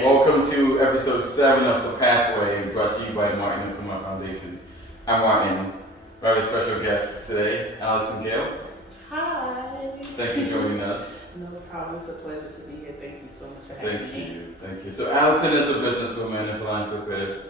Welcome to episode 7 of The Pathway, brought to you by the Martin Orkuma Foundation. I'm Martin. We have a special guest today, Allyson Gayle. Hi. Thanks for joining us. No problem. It's a pleasure to be here. Thank you so much for having me. Thank you. So Allyson is a businesswoman and philanthropist.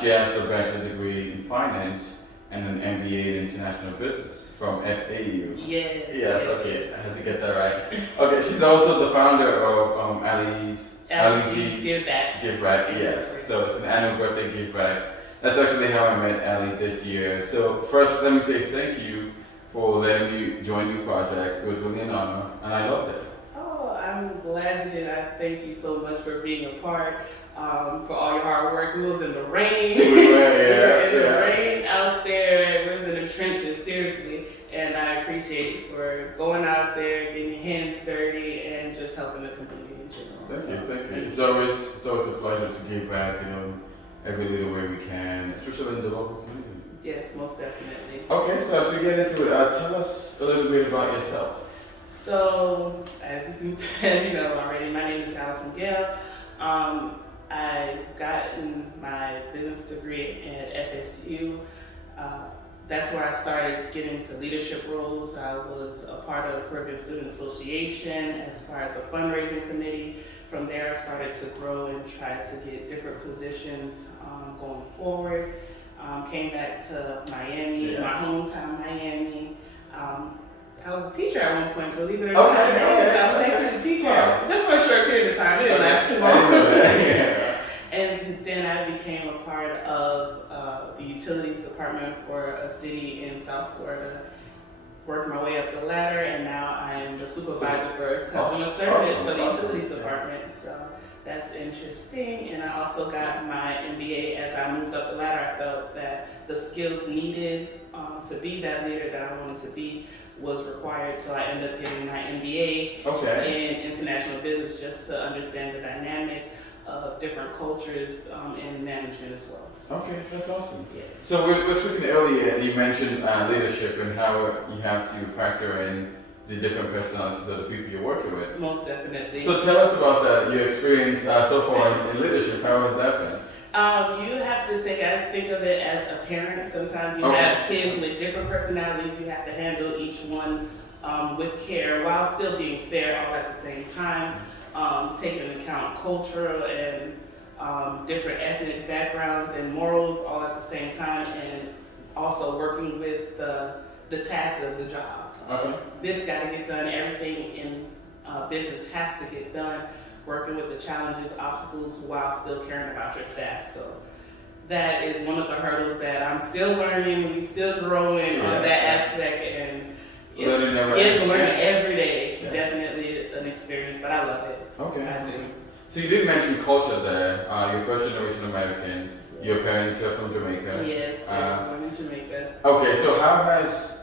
She has her bachelor's degree in finance and an MBA in international business from FAU. Yes. Okay. I had to get that right. Okay, she's also the founder of Ally's Giveback. Giveback, yes. So it's an annual birthday giveback. That's actually how I met Ally this year. So first, let me say thank you for letting me join your project. It was really an honor, and I loved it. Oh, I'm glad you did. I thank you so much for being a part, for all your hard work. We was in the rain. We were in the rain out there. It was in the trenches, seriously. And I appreciate you for going out there, getting your hands dirty, and just helping the community in general. Thank you. It's always a pleasure to give back, every little way we can, especially in the local community. Yes, most definitely. Okay, so as we get into it, tell us a little bit about yourself. So, as you can tell, you know already, my name is Allyson Gayle. I've gotten my business degree at FSU. That's where I started getting into leadership roles. I was a part of Caribbean Student Association as far as the fundraising committee. From there, I started to grow and try to get different positions going forward. Came back to Miami, my hometown Miami. I was a teacher at one point, believe it or not. I was actually a teacher, just for a short period of time. It didn't last too long. And then I became a part of the utilities department for a city in South Florida. Worked my way up the ladder, and now I am the supervisor for customer service for the utilities department. So that's interesting. And I also got my MBA. As I moved up the ladder, I felt that the skills needed to be that leader that I wanted to be was required. So I ended up getting my MBA in international business just to understand the dynamic of different cultures in management as well. So, okay, that's awesome. Yes. So we're speaking earlier, and you mentioned leadership and how you have to factor in the different personalities of the people you're working with. Most definitely. So tell us about that, your experience so far in leadership. How has that been? You have to I think of it as a parent. Sometimes you have kids with different personalities. You have to handle each one with care while still being fair all at the same time. Taking into account cultural and different ethnic backgrounds and morals all at the same time, and also working with the tasks of the job. This got to get done. Everything in business has to get done. Working with the challenges, obstacles, while still caring about your staff. So that is one of the hurdles that I'm still learning. We still growing on that aspect, and it's learning every day. Yeah. Definitely an experience, but I love it. Okay. I do. So you did mention culture there. You're first generation American. Your parents are from Jamaica. Yes, I'm in Jamaica. Okay, so how has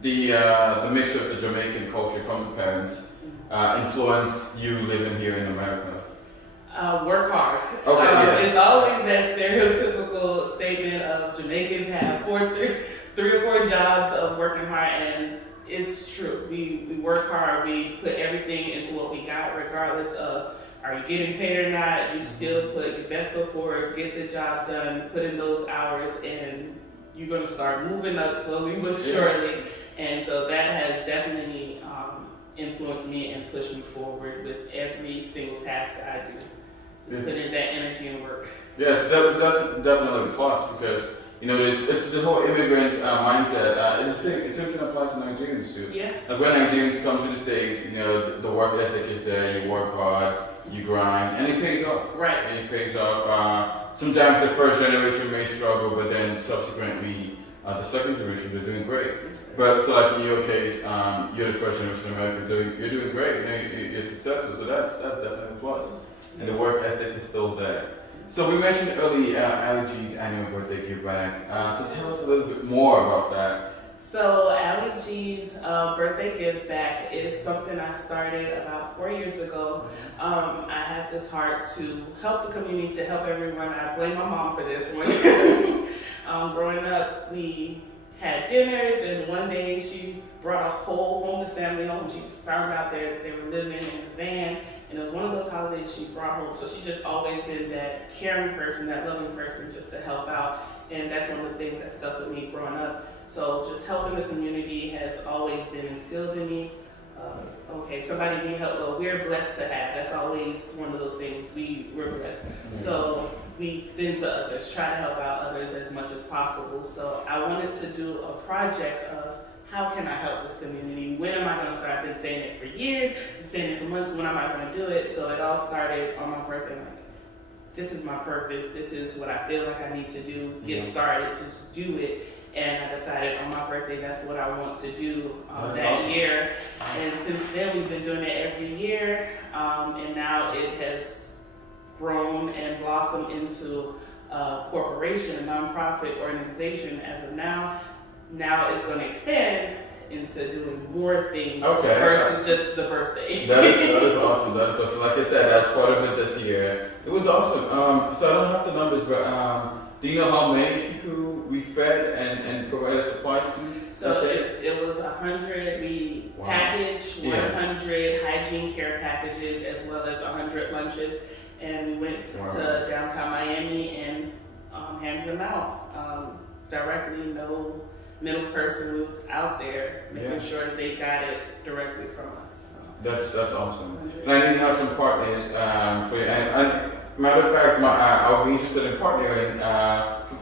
the mixture of the Jamaican culture from the parents influenced you living here in America? Work hard. It's always that stereotypical statement of Jamaicans have 3 or 4 jobs of working hard, and it's true. We work hard. We put everything into what we got, regardless of are you getting paid or not. You still put your best foot forward, get the job done, put in those hours, and you're going to start moving up slowly but surely. And so that has definitely influenced me and pushed me forward with every single task I do. Just put in that energy and work. Yeah, that's definitely a plus, because it's the whole immigrant mindset. It simply applies to Nigerians too. Yeah. Like when Nigerians come to the States, the work ethic is there. You work hard, you grind, and it pays off. Right. And it pays off. Sometimes the first generation may struggle, but then subsequently, the second generation, they're doing great. But so like in your case, you're the first generation American, so you're doing great. You're successful, so that's definitely a plus. And the work ethic is still there. So we mentioned earlier Ally's annual birthday giveback. So tell us a little bit more about that. So Ally's birthday giveback is something I started about 4 years ago. I had this heart to help the community, to help everyone. I blame my mom for this one. Growing up, we had dinners, and one day she brought a whole homeless family home. She found out they were living in a van, and it was one of those holidays she brought home. So she just always been that caring person, that loving person, just to help out. And that's one of the things that stuck with me growing up. So just helping the community has always been instilled in me. Okay, somebody need help. Well, we're blessed to have. That's always one of those things. We're blessed. So we extend to others, try to help out others as much as possible. So I wanted to do a project of how can I help this community? When am I going to start? I've been saying it for years, been saying it for months. When am I going to do it? So it all started on my birthday. Like, this is my purpose. This is what I feel like I need to do. Get started. Just do it. And I decided on my birthday, that's what I want to do that year. And since then, we've been doing it every year. And now it has grown and blossomed into a corporation, a nonprofit organization as of now. Now it's going to expand into doing more things versus just the birthday. That is awesome. That is awesome. Like I said, that's part of it this year. It was awesome. So I don't have the numbers, but do you know how many people we fed and provided supplies to? So it was 100. We packaged 100 hygiene care packages as well as 100 lunches, and we went to downtown Miami and handed them out directly. No middle person who's out there making sure that they got it directly from us. So. That's awesome. And I know you have some partners for you. And matter of fact, I'll be interested in partnering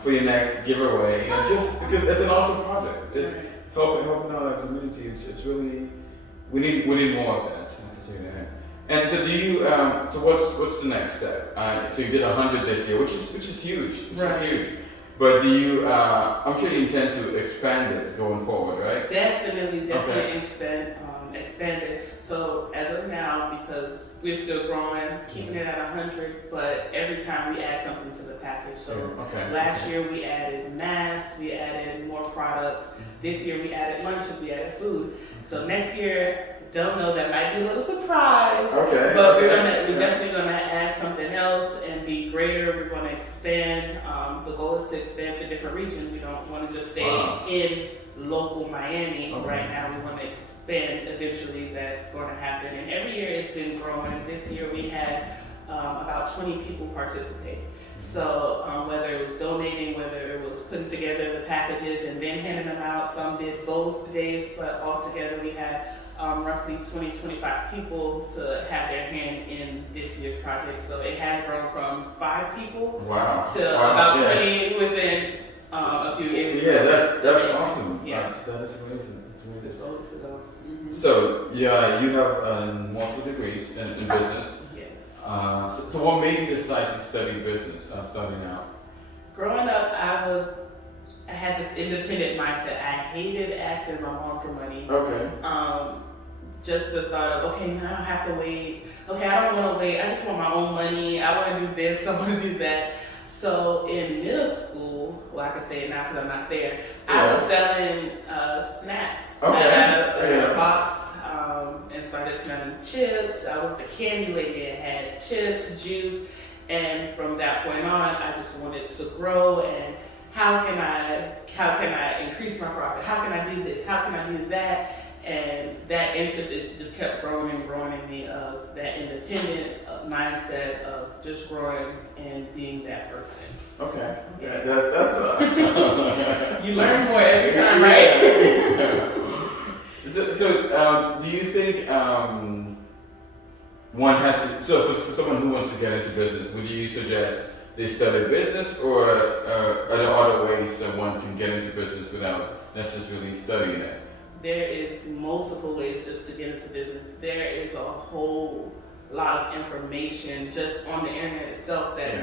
for your next giveaway. You know, just because it's an awesome project. It's helping out our community. It's really we need more of that. And so do you? So what's the next step? So you did 100 this year, which is huge. Is huge. But do you? I'm sure you intend to expand it going forward, right? Definitely expand it. So as of now, because we're still growing, keeping it at 100, but every time we add something to the package. So last year we added masks, we added more products. This year we added lunches, we added food. So next year, don't know, that might be a little surprise. But we're definitely gonna add something else and be greater. We're gonna expand. The goal is to expand to different regions. We don't want to just stay in local Miami right now. We want to expand eventually. That's going to happen. And every year it's been growing. This year we had about 20 people participate. So whether it was donating, whether it was putting together the packages and then handing them out, some did both days, but altogether we had roughly 20-25 people to have their hand in this year's project. So it has grown from 5 people to about 20 within a few years. Yeah, that's awesome. Yeah. That is amazing. So you have multiple degrees in business. Yes. So what made you decide to study business starting out? Growing up, I had this independent mindset. I hated asking my mom for money. Just the thought of, okay, now I have to wait. Okay, I don't want to wait. I just want my own money. I want to do this. I want to do that. So in middle school, well, I can say it now because I'm not there. I was selling snacks. I had a box and started selling chips. I was the candy lady. I had chips, juice, and from that point on, I just wanted to grow. And how can I increase my profit? How can I do this? How can I do that? And that interest, it just kept growing and growing in me of that independent mindset of just growing and being that person. That's you learn more every time, right? So do you think one has to, so for someone who wants to get into business, would you suggest they study business, or are there other ways someone can get into business without necessarily studying it? There is multiple ways just to get into business. There is a whole lot of information just on the internet itself that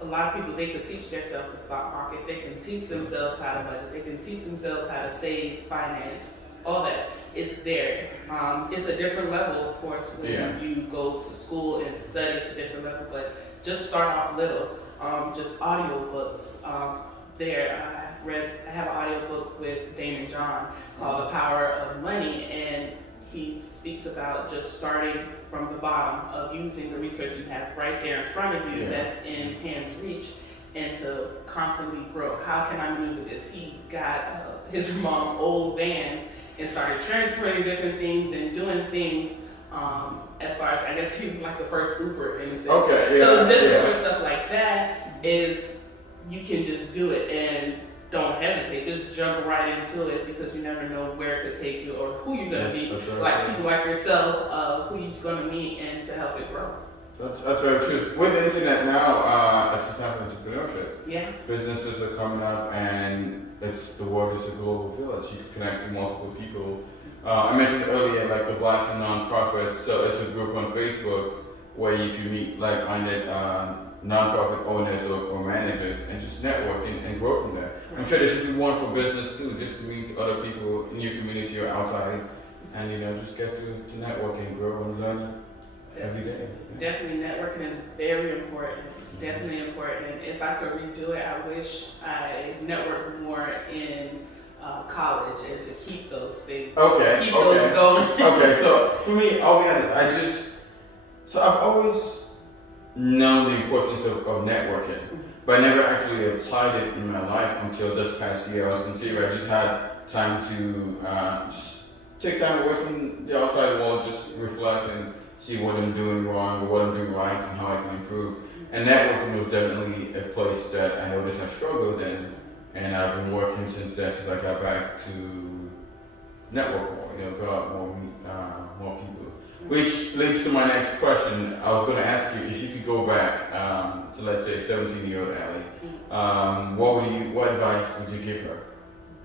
a lot of people, they could teach themselves the stock market. They can teach themselves how to budget. They can teach themselves how to save, finance, all that. It's there. It's a different level, of course, when you go to school and study. It's a different level, but just start off little. Just audiobooks. I have an audiobook with Damon John called The Power of Money, and he speaks about just starting from the bottom of using the resources you have right there in front of you that's in hand's reach, and to constantly grow. How can I maneuver this? He got his mom's old van and started transporting different things and doing things. As far as, I guess he was like the first Uber in a sense. Okay, yeah. So just different stuff like that is, you can just do it and don't hesitate. Just jump right into it, because you never know where it could take you or who you're gonna be. Like people like yourself, who you're gonna meet, and to help it grow. That's very true. With the internet now, it's a time for entrepreneurship. Yeah. Businesses are coming up, and the world is a global village. You can connect to multiple people. I mentioned earlier, like the Blacks and Nonprofits. So it's a group on Facebook where you can meet like-minded nonprofit owners or managers and just network and grow from there. I'm sure there should be one for business too, just to meet other people in your community or outside, and just get to network and grow and learn every day. Definitely, networking is very important. Definitely important. If I could redo it, I wish I networked more in college, and to keep those things. Keep those going. Okay, so for me, I'll be honest. I've always known the importance of networking, but I never actually applied it in my life until this past year. I was in Syria. I just had time to just take time away from the outside world, just reflect and see what I'm doing wrong or what I'm doing right and how I can improve. And networking was definitely a place that I noticed I struggled in, and I've been working since then, since I got back to network more, go out more, meet more people. Which leads to my next question. I was going to ask you if you could go back to, let's say, 17-year-old Ally. What advice would you give her?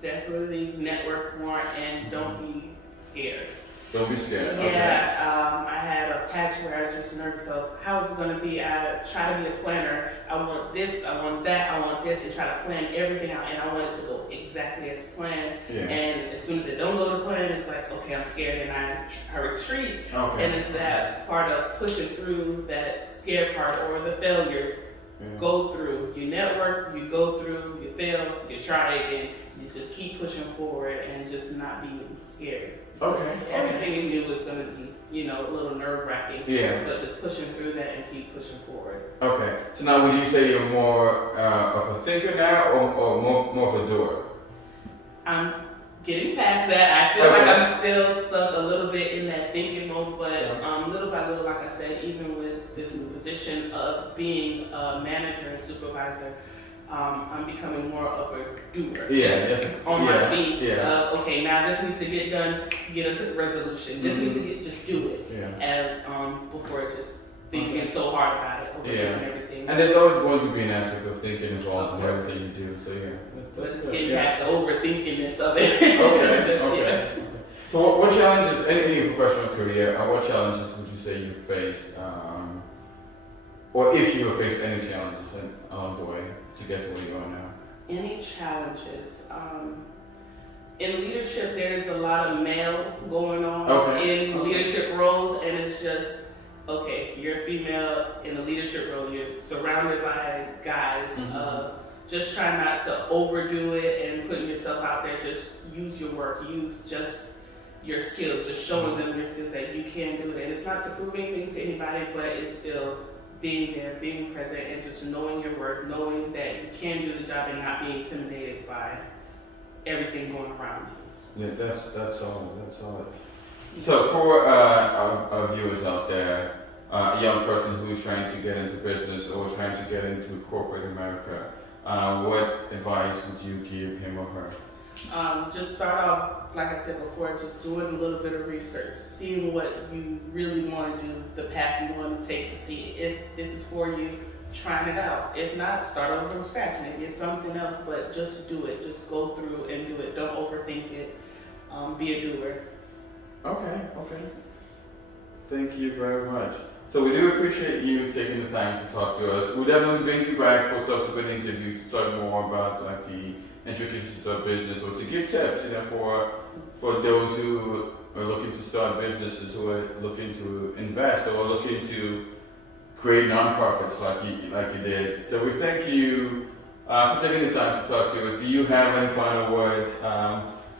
Definitely network more, and don't be scared. Don't be scared. Yeah, I had a patch where I was just nervous of how is it going to be. I try to be a planner. I want this, I want that, I want this, and try to plan everything out. And I want it to go exactly as planned. Yeah. And as soon as it don't go to plan, it's like, okay, I'm scared, and I retreat. Okay. And it's that part of pushing through that scared part, or the failures. Go through. You network, you go through, you fail, you try again. You just keep pushing forward and just not being scared. Okay. Everything you do is going to be, a little nerve-wracking. Yeah. But just pushing through that and keep pushing forward. Okay. So now, would you say you're more of a thinker now, or more of a doer? I'm getting past that. I feel like I'm still stuck a little bit in that thinking mode, but little by little, like I said, even with this new position of being a manager and supervisor, I'm becoming more of a doer. On my feet. Okay, now this needs to get done, get a resolution. This needs to just do it. As before just thinking so hard about it, overthinking everything. And there's always going to be an aspect of thinking involved in everything you do. So but just getting past the overthinkingness of it. Okay. So what challenges, in your professional career, what challenges would you say you faced, or if you have faced any challenges along the way to get to where you are now? Any challenges? In leadership, there's a lot of male going on in leadership roles, and it's just, okay, you're a female in a leadership role, you're surrounded by guys. Just try not to overdo it and putting yourself out there. Just use your work, use just your skills, just showing them your skills that you can do it. And it's not to prove anything to anybody, but it's still being there, being present, and just knowing your work, knowing that you can do the job and not being intimidated by everything going around you. Yeah, that's solid. So for our viewers out there, a young person who's trying to get into business or trying to get into corporate America, what advice would you give him or her? Just start off, like I said before, just doing a little bit of research, seeing what you really want to do, the path you want to take to see if this is for you, trying it out. If not, start over from scratch. Maybe it's something else, but just do it. Just go through and do it. Don't overthink it. Be a doer. Okay. Thank you very much. So we do appreciate you taking the time to talk to us. We'll definitely bring you back for subsequent interviews to talk more about the intricacies of business, or to give tips, for those who are looking to start businesses, who are looking to invest, or looking to create nonprofits like you did. So we thank you for taking the time to talk to us. Do you have any final words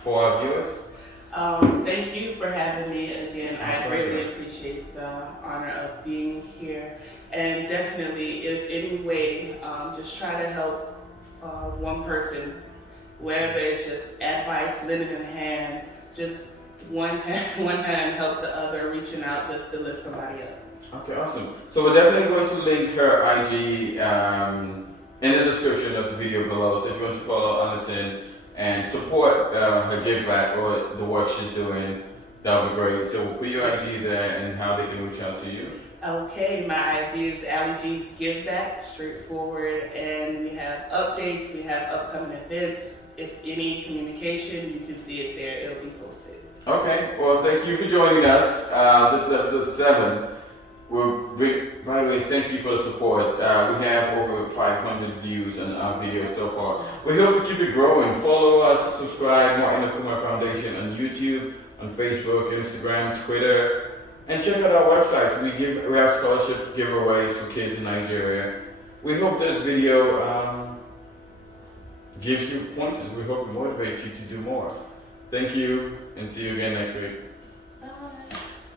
for our viewers? Thank you for having me again. I greatly appreciate the honor of being here. And definitely, if any way, just try to help one person whether it's just advice, lending a hand, just one hand help the other, reaching out just to lift somebody up. Okay, awesome. So we're definitely going to link her IG in the description of the video below. So if you want to follow Allyson and support her Giveback or the work she's doing, that would be great. So we'll put your IG there and how they can reach out to you. Okay, my IG is AllyG's Giveback, straightforward, and we have updates, we have upcoming events. If any communication, you can see it there, it'll be posted. Okay, well thank you for joining us. This is episode 7. By the way, thank you for the support. We have over 500 views on our videos so far. We hope to keep it growing. Follow us, subscribe, Martin Orkuma Foundation on YouTube, on Facebook, Instagram, Twitter, and check out our website. We have scholarship giveaways for kids in Nigeria. We hope this video gives you pointers. We hope it motivates you to do more. Thank you, and see you again next week.